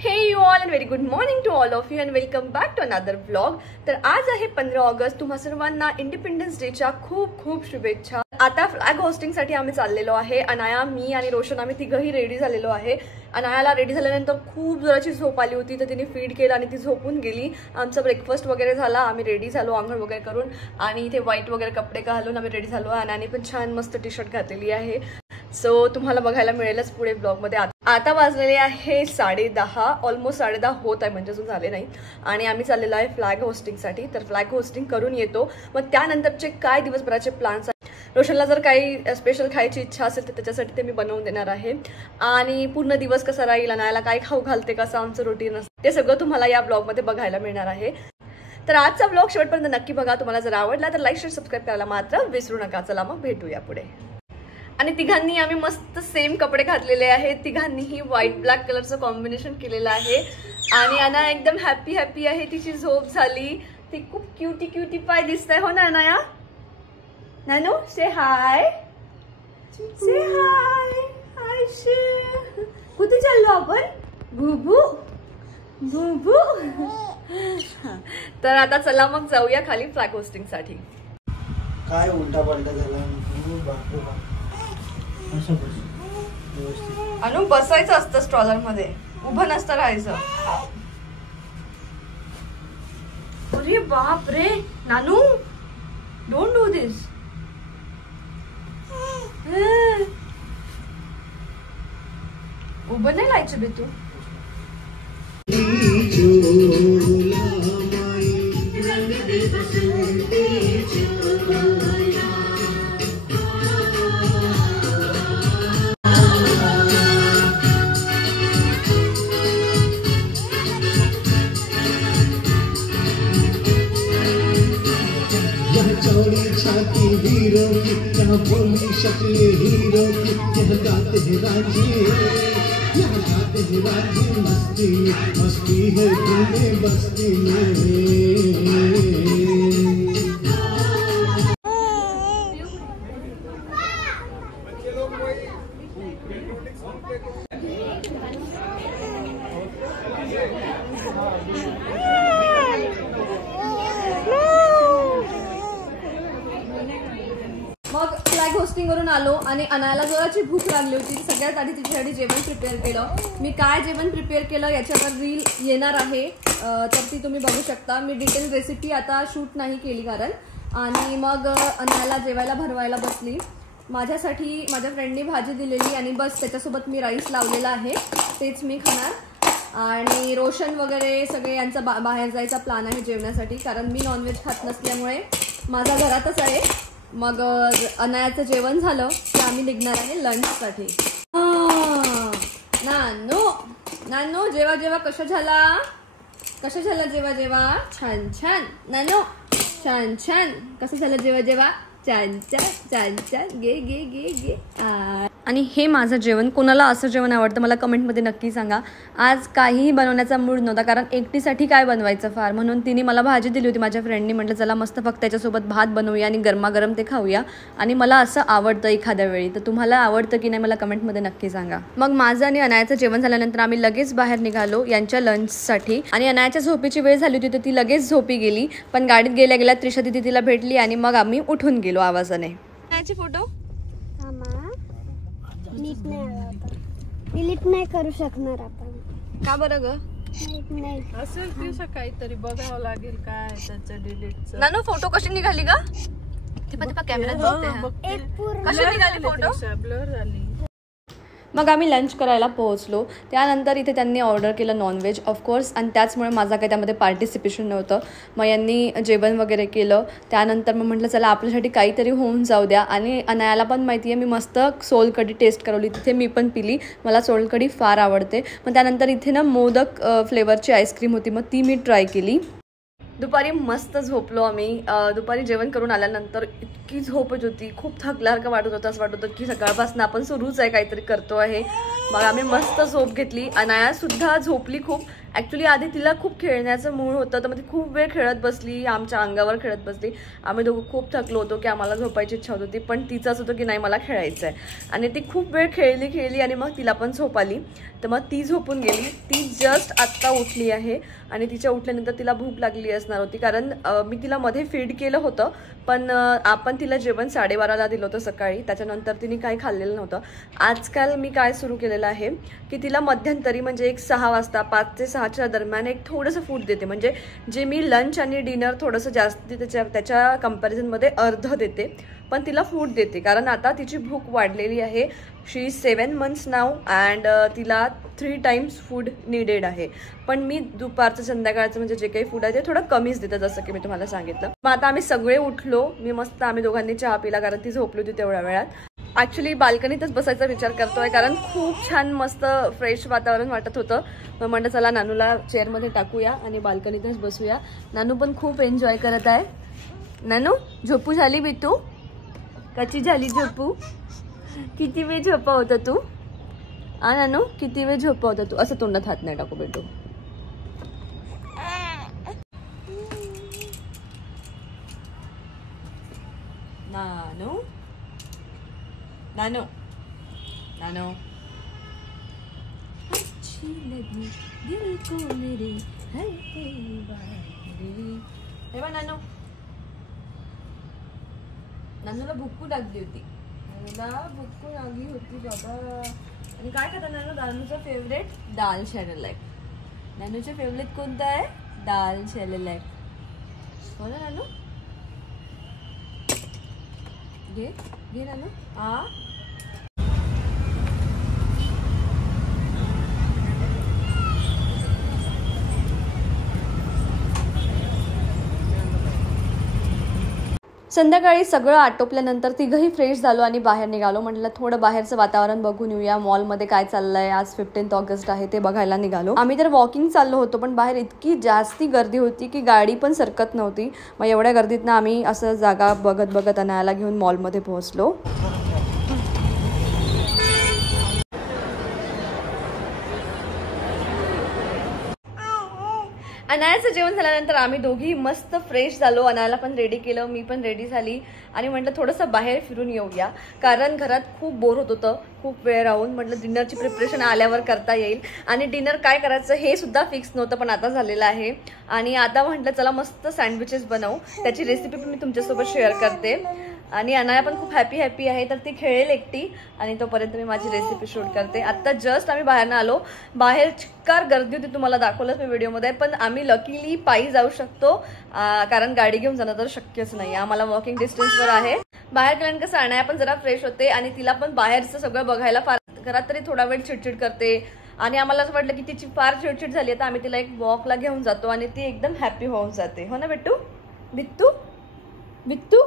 हे you all and very good morning to all of you and welcome back to another vlog. तर आज आहे 15 August. तुम्हा सर्वांना इंडिपेंडन्स डेच्या खूप खूप शुभेच्छा। आता फ्लॅग होस्टिंगसाठी आम्ही चाललेलो आहे। अनाया, मी आणि रोशन आम्ही तिघही रेडी झालेलो आहे। अनायाला रेडी झाल्यानंतर खूप जोराची झोप आली होती, तर तिने फीड केलं आणि ती झोपून गेली। आमचा ब्रेकफास्ट वगैरे झाला, आम्ही रेडी झालो आंघोळ वगैरे करून आणि इथे व्हाईट वगैरे कपडे घालून आम्ही रेडी झालो। अनायाने पण छान मस्त टी शर्ट घातलेली आहे। सो तुम्हाला बघायला मिळेलच पुढे ब्लॉगमध्ये। आता वाजलेले आहे 10:30, ऑलमोस्ट 10:30 होत आहे, म्हणजे अजून झाले नाही। आणि आम्ही चाललेलो आहे फ्लॅग होस्टिंगसाठी। तर फ्लॅग होस्टिंग करून येतो, मग त्यानंतरचे काय दिवसभराचे प्लॅन्स आहेत। रोशनला जर काही स्पेशल खायची इच्छा असेल तर त्याच्यासाठी ते मी बनवून देणार आहे। आणि पूर्ण दिवस कसा राहील, अनायाला काय खाऊ घालते, कसं आमचं रुटीन असतं, ते सगळं तुम्हाला या ब्लॉगमध्ये बघायला मिळणार आहे। तर आजचा ब्लॉग शेवटपर्यंत नक्की बघा। तुम्हाला जर आवडला तर लाईक शेअर सबस्क्राईब करायला मात्र विसरू नका। चला मग भेटूया पुढे। आणि तिघांनी आम्ही मस्त सेम कपडे घातलेले आहेत। तिघांनीही व्हाईट ब्लॅक कलरचं कॉम्बिनेशन केलेलं आहे। आणि अनाया एकदम हॅपी आहे, तिची झोप झाली, ती खूप क्यूटी पाय दिसतंय, हो ना अनाया? नानू से हाय, से हाय, हाय शे। कुठे चाललो आपण? बुबू बुबू। तर आता चला मग जाऊया खाली फ्लॅग होस्टिंग साठी। काय उलटा पलटा झाला, अनु बसायचं असतं स्ट्रॉलर मध्ये, उभं नसतं राहायचं। अरे बाप रे नानू, डोंट डू दिस। उभं नाही लायचं बे तू। चौड़ी छाती हीरो की, यहाँ बोली शक्लें हीरो की, यहाँ गाते हैं राजे, यहाँ गाते हैं राजे। मस्ती मस्ती है दिल में, बस्ती में। मग फ्लॅग होस्टिंग वरून आलो आणि अनायाला जोराची भूक लागली होती। सगळ्यात आधी तिच्यासाठी जेवण प्रिपेअर केलं। मी काय जेवण प्रिपेअर केलं याच्यावर रील येणार आहे, तर ती तुम्ही बघू शकता। मी डिटेल रेसिपी आता शूट नाही केली कारण। आणि मग अनायाला जेवायला भरवायला बसली। माझ्यासाठी माझ्या फ्रेंडनी भाजी दिलेली आणि बस त्याच्यासोबत मी राईस लावलेला आहे, तेच मी खाणार। आणि रोशन वगैरे सगळे यांचा बाहेर जायचा प्लॅन आहे जेवण्यासाठी, कारण मी नॉनव्हेज खात नसल्यामुळे माझा घरातच आहे। मग अनायाचं जेवण झालं की आम्ही निघणार आहे लंचसाठी। नानू नानू जेवा जेवा, कशा झाला जेवा छान छान। नानू छान छान, कसं झालं जेवा छान छान गे। आणि हे माझं जेवण, कोणाला असं जेवण आवडतं मला कमेंटमध्ये नक्की सांगा। आज काहीही बनवण्याचा मूड नव्हता, कारण एकटीसाठी काय बनवायचं फार, म्हणून तिने मला भाजी दिली होती माझ्या फ्रेंडनी। म्हटलं चला मस्त फक्त त्याच्यासोबत भात बनवूया आणि गरमागरम ते खाऊया। आणि मला असं आवडतं एखाद्या वेळी, तर तुम्हाला आवडतं की नाही मला कमेंटमध्ये नक्की सांगा। मग माझं आणि अनायाचं जेवण झाल्यानंतर आम्ही लगेच बाहेर निघालो यांच्या लंचसाठी। आणि अनायाच्या झोपेची वेळ झाली होती तर ती लगेच झोपी गेली, पण गाडीत गेल्या त्रिशा दिदी तिला भेटली आणि मग आम्ही उठून गेलो आवाजाने। अनायाचे फोटो नीट नाही आला होता, डिलीट नाही करू शकणार आपण। का बरं ग? नाही असेल दिवसा काहीतरी बघावं लागेल काय त्याचं डिलीटचं। नानू फोटो कशी निघाली का? ते पण कॅमेऱ्यात बघते एक पूर्ण कशी निघाली फोटो? ब्लर झाली। मग आम्ही लंच करायला पोहोचलो। त्यानंतर इथे त्यांनी ऑर्डर केलं नॉनव्हेज ऑफकोर्स, आणि त्याचमुळे माझा काही त्यामध्ये पार्टिसिपेशन नव्हतं। मग यांनी जेवण वगैरे केलं। त्यानंतर मग म्हटलं चला आपल्यासाठी काहीतरी होऊन जाऊ द्या। आणि अनायाला पण माहिती आहे मी मस्त सोलकढी टेस्ट करवली, तिथे मी पण पिली, मला सोलकढी फार आवडते। मग त्यानंतर इथे ना मोदक फ्लेवरची आईस्क्रीम होती, मग ती मी ट्राय केली। दुपारी मस्त झोपलो आम्ही. दुपारी जेवण करून आल्यानंतर इतकी झोप येत होती, खूप थकल्यासारखं वाटत होतं. असं वाटत होतं की सकाळपासून आपण सुरूच आहे, काहीतरी करतो आहे. मग आम्ही मस्त झोप घेतली. अनाया सुद्धा झोपली खूप. ॲक्च्युली आधी तिला खूप खेळण्याचं मूड होतं, तर मग ती खूप वेळ खेळत बसली, आमच्या अंगावर खेळत बसली. आम्ही दोघं खूप थकलो होतो की आम्हाला झोपायची इच्छा होत होती, पण तिचंच होतं की नाही मला खेळायचं आहे. आणि ती खूप वेळ खेळली आणि मग तिला पण झोप आली. तर मग ती झोपून गेली. ती जस्ट आत्ता उठली आहे आणि तिच्या उठल्यानंतर तिला भूक लागली असणार होती, कारण मी तिला मध्ये फीड केलं होतं, पण आपण तिला जेवण 12:30ला दिलं होतं सकाळी. त्याच्यानंतर तिने काही खाल्लेलं नव्हतं. आजकाल मी काय सुरू केलेलं आहे की तिला मध्यंतरी म्हणजे एक 6 वाजता 5 ते 6च्या दरम्यान एक थोडंसं फूड देते. म्हणजे जे मी लंच आणि डिनर थोडंसं जास्त त्याच्या कंपॅरिझनमध्ये अर्ध देते, पण तिला फूड देते, कारण आता तिची भूक वाढलेली आहे. शी इज 7 months नाव अँड तिला 3 times फूड निडेड आहे. पण मी दुपारचं संध्याकाळचं म्हणजे जे काही फूड आहे ते थोडं कमीच देतं, जसं की मी तुम्हाला सांगितलं. मग आता आम्ही सगळे उठलो. आम्ही दोघांनी चहा पिला, कारण ती झोपली होती तेवढ्या वेळात. ॲक्च्युली बाल्कनीतच बसायचा विचार करतोय, कारण खूप छान मस्त फ्रेश वातावरण वाटत होतं. मग म्हणलं चला नानूला चेअरमध्ये टाकूया आणि बाल्कनीतच बसूया. नानू पण खूप एन्जॉय करत आहे. नानू झोपू झाली बितू? कशी झाली झोपू? किती वेळ झोपा होता तू? नानू किती वेळ झोपा होता तू? असं तोंडात हात नाही टाकू बेटू. नानू नानू नानू अच्छी लगी दिल को मेरे हर हे बघ नानू. नानूला भूक लागली होती. बाबा. आणि काय खाता नानू? नानूचा फेवरेट दाल सेरेलॅक. नानूचे फेवरेट कोणतं आहे? दाल सेरेलॅक. हो ना नानू? घे नानू. संध्याकाळी सगळं आटोपल्यानंतर तिघही फ्रेश झालो आणि बाहेर निघालो. म्हटलं थोडं बाहेरचं वातावरण बघून येऊया, मॉलमध्ये काय चाललंय. आज 15 ऑगस्ट आहे, ते बघायला निघालो. आम्ही तर वॉकिंग चाललो होतो, पण बाहेर इतकी जास्ती गर्दी होती की गाडी पण सरकत नव्हती. मग एवढ्या गर्दीतनं आम्ही असं जागा बघत अनायाला घेऊन मॉलमध्ये पोहोचलो. अनायाचं जेवण झाल्यानंतर आम्ही दोघी मस्त फ्रेश झालो. अनायाला पण रेडी केलं, मी पण रेडी झाली आणि म्हटलं थोडंसं बाहेर फिरून येऊया, कारण घरात खूप बोर होत होतं खूप वेळ राहून. म्हटलं डिनरची प्रिपरेशन आल्यावर करता येईल. आणि डिनर काय करायचं हे सुद्धा फिक्स नव्हतं, पण आता झालेलं आहे. आणि आता म्हटलं चला मस्त सँडविचेस बनवू. त्याची रेसिपी पण मी तुमच्यासोबत शेअर करते. आणि अनाया पण खूप हॅपी आहे, तर ती खेळेल एकटी आणि तोपर्यंत मी माझी रेसिपी शूट करते. आता जस्ट आम्ही बाहेरनं आलो. बाहेर चिक्कार गर्दी होती, तुम्हाला दाखवलंच मी व्हिडिओमध्ये, पण आम्ही लकीली पायी जाऊ शकतो, कारण गाडी घेऊन जाणं तर शक्यच नाही. आम्हाला वॉकिंग डिस्टन्सवर आहे. बाहेर गेल्यानंतर कसं अनाया पण जरा फ्रेश होते आणि तिला पण बाहेरचं सगळं बघायला फार, घरात तरी थोडा वेळ चिडचिड करते. आणि आम्हाला असं वाटलं की तिची फार चिडचिड झाली, तर आम्ही तिला एक वॉकला घेऊन जातो आणि ती एकदम हॅपी होऊन जाते. हो ना बेटू? बित्तू बित्तू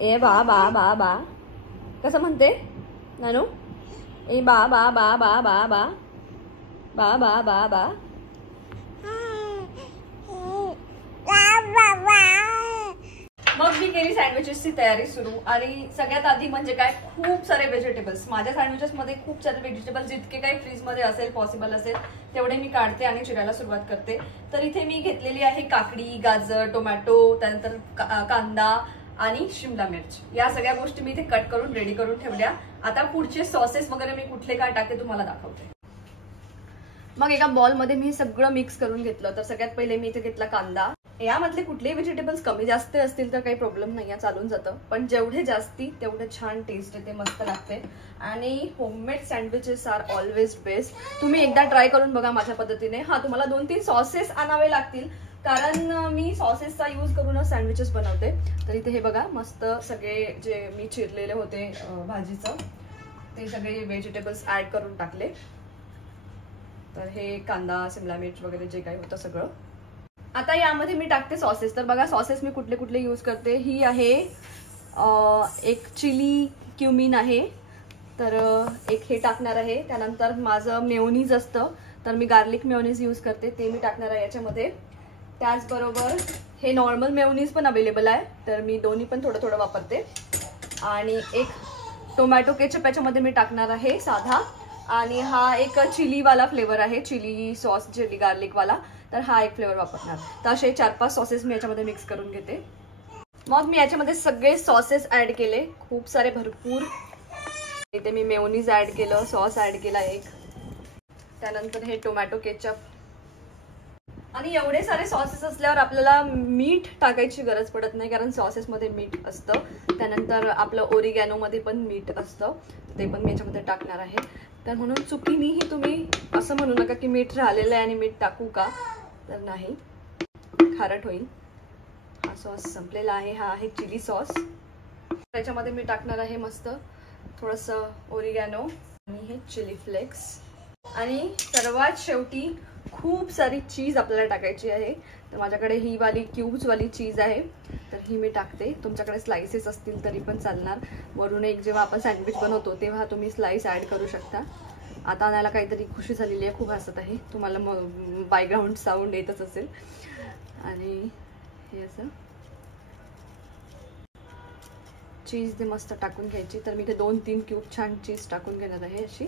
ए बा बा बा बा कसं म्हणते नानू? ए बा बा बा बा बा बा बा बा बा बा. मग मी केली सँडविचेसची तयारी सुरू. आणि सगळ्यात आधी म्हणजे काय, खूप सारे व्हेजिटेबल्स. माझ्या सँडविचेसमध्ये खूप सारे व्हेजिटेबल्स जितके काही फ्रीजमध्ये असेल पॉसिबल असेल तेवढे मी काढते आणि चिरायला सुरुवात करते. तर इथे मी घेतलेली आहे काकडी, गाजर, टोमॅटो, त्यानंतर कांदा आणि शिमला मिर्च. या सगळ्या गोष्टी मी इथे कट करून रेडी करून ठेवल्या. आता पुढचे सॉसेस वगैरे मी कुठले काय टाकते तुम्हाला दाखवते. मग एका बॉलमध्ये मी सगळं मिक्स करून घेतलं. तर सगळ्यात पहिले मी इथे घेतला कांदा. यामधले कुठलेही व्हेजिटेबल्स कमी जास्त असतील तर काही प्रॉब्लेम नाही, चालून जातं, पण जेवढे जास्ती तेवढे छान टेस्ट येते, मस्त लागते. आणि homemade sandwiches are always best. तुम्ही एकदा ट्राय करून बघा माझ्या पद्धतीने. तुम्हाला 2-3 सॉसेस आणावे लागतील, कारण मी सॉसेसचा यूज करूनच सँडविचेस बनवते. तर इथे हे बघा मस्त सगळे जे मी चिरलेले होते भाजीचं ते सगळे व्हेजिटेबल्स ऍड करून टाकले. तर हे कांदा, शिमला मिर्च वगैरे जे काही होतं सगळं. आता यामध्ये मी टाकते सॉसेस. तर बघा सॉसेस मी कुठले कुठले यूज करते. ही आहे एक चिली क्युमिन आहे, तर एक हे टाकणार आहे. त्यानंतर माझं मेयोनीज असतं, तर मी गार्लिक मेयोनीज यूज करते, ते मी टाकणार आहे याच्यामध्ये. त्याचबरोबर हे नॉर्मल मेयोनीज पण अवेलेबल आहे, तर मी दोन्ही पण थोडं थोडं वापरते. आणि एक टोमॅटो केचप याच्यामध्ये मी टाकणार आहे साधा. आणि हा एक चिलीवाला फ्लेवर आहे, चिली सॉस, चिली गार्लिकवाला, तर हा एक फ्लेवर वापरणार. तर असे 4-5 सॉसेस मी याच्यामध्ये मिक्स करून घेते. मग मी याच्यामध्ये सगळे सॉसेस ॲड केले, खूप सारे, भरपूर. इथे मी मेयोनीज ॲड केलं, सॉस ॲड केला एक, त्यानंतर हे टोमॅटो केचप. आणि एवढे सारे सॉसेस असल्यावर आपल्याला मीठ टाकायची गरज पडत नाही, कारण सॉसेसमध्ये मीठ असतं. त्यानंतर आपलं ओरिगॅनोमध्ये पण मीठ असतं, ते पण मी याच्यामध्ये टाकणार आहे. तर म्हणून चुकीनेही तुम्ही असं म्हणू नका की मीठ राहिलेलं आहे आणि मीठ टाकू का, तर नाही, खारट होईल. हा सॉस संपलेला आहे, हा आहे चिली सॉस. त्याच्यामध्ये मी टाकणार आहे मस्त थोडंसं ओरिगॅनो आणि हे चिली फ्लेक्स. आणि सर्वात शेवटी खूप सारी चीज आपल्याला टाकायची आहे. तर माझ्याकडे ही वाली क्यूब्सवाली चीज आहे, तर ही मी टाकते. तुमच्याकडे स्लाइसेस असतील तरी पण चालणार. वरून एक जेव्हा आपण सँडविच बनवतो तेव्हा तुम्ही स्लाइस ॲड करू शकता. आता आणायला काहीतरी खुशी झालेली आहे, खूप हसत आहे, तुम्हाला मग बॅकग्राऊंड साऊंड येतच असेल. आणि हे असं चीज ते मस्त टाकून घ्यायची. तर मी ते 2-3 क्यूब छान चीज टाकून घेणार आहे अशी.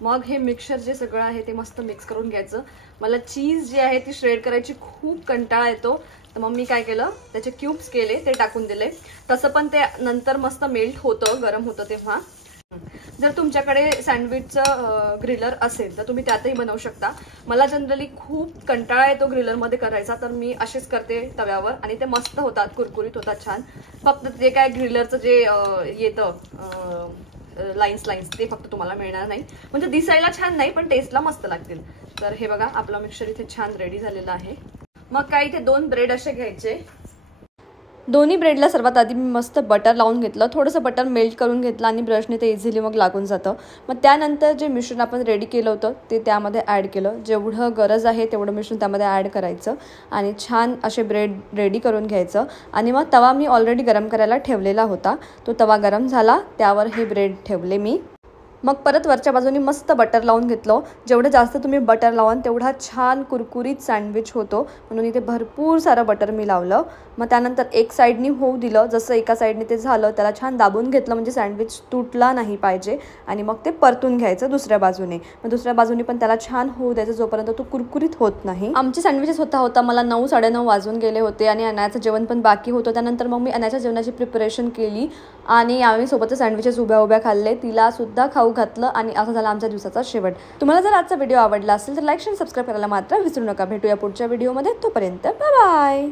मग हे मिक्सचर जे सगळं आहे ते मस्त मिक्स करून घ्यायचं. मला चीज जी आहे ती श्रेड करायची खूप कंटाळा येतो, तर मग मी काय केलं, त्याचे क्यूब्स केले, ते टाकून दिले. तसं पण ते नंतर मस्त मेल्ट होतं, गरम होतं तेव्हा. जर तुमच्याकडे सँडविचचं ग्रिलर असेल तर तुम्ही त्यातही बनवू शकता. मला जनरली खूप कंटाळा येतो ग्रिलरमध्ये करायचा, तर मी असेच करते तव्यावर, आणि ते मस्त होतात, कुरकुरीत होतात छान. फक्त जे काय ग्रिलरचं जे येतं लाईन्स ते फक्त तुम्हाला मिळणार नाही. म्हणजे दिसायला छान नाही, पण टेस्टला मस्त लागतील. तर हे बघा, आपलं मिक्सचर इथे छान रेडी झालेलं आहे. मग काय, इथे 2 ब्रेड असे घ्यायचे. दोन्ही ब्रेडला सर्वात आधी मी मस्त बटर लावून घेतलं, थोडंसं बटर मेल्ट करून घेतलं आणि ब्रशने ते इझिली मग लागून जातं. मग त्यानंतर जे मिश्रण आपण रेडी केलं होतं ते त्यामध्ये ॲड केलं. जेवढं गरज आहे तेवढं मिश्रण त्यामध्ये ॲड करायचं आणि छान असे ब्रेड रेडी करून घ्यायचं. आणि मग तवा मी ऑलरेडी गरम करायला ठेवलेला होता, तो तवा गरम झाला, त्यावर हे ब्रेड ठेवले मी. मग परत वरच्या बाजूनी मस्त बटर लावून घेतलं. जेवढं जास्त तुम्ही बटर लावाल तेवढा छान कुरकुरीत सँडविच होतो, म्हणून इथे भरपूर सारं बटर मी लावलं. मग त्यानंतर एक साईडनी होऊ दिलं. जसं एका साईडने ते झालं त्याला छान दाबून घेतलं, म्हणजे सँडविच तुटला नाही पाहिजे. आणि मग ते परतून घ्यायचं दुसऱ्या बाजूने. मग दुसऱ्या बाजूने पण त्याला छान होऊ द्यायचं जोपर्यंत तो कुरकुरीत होत नाही. आमचे सँडविचेस होता मला 9-9:30 वाजून गेले होते आणि अनायाचं जेवण पण बाकी होतं. त्यानंतर मग मी अनायाच्या जेवणाची प्रिपरेशन केली आणि आम्ही सोबतच सँडविचेस उभ्या खाल्ले. तिला सुद्धा खाऊ घातलं आणि असा झाला आमच्या दिवसाचा शेवट. तुम्हाला जर आजचा व्हिडिओ आवडला असेल तर लाईक आणि सबस्क्राईब करायला मात्र विसरू नका. भेटूया पुढच्या व्हिडिओमध्ये. तोपर्यंत बाय बाय.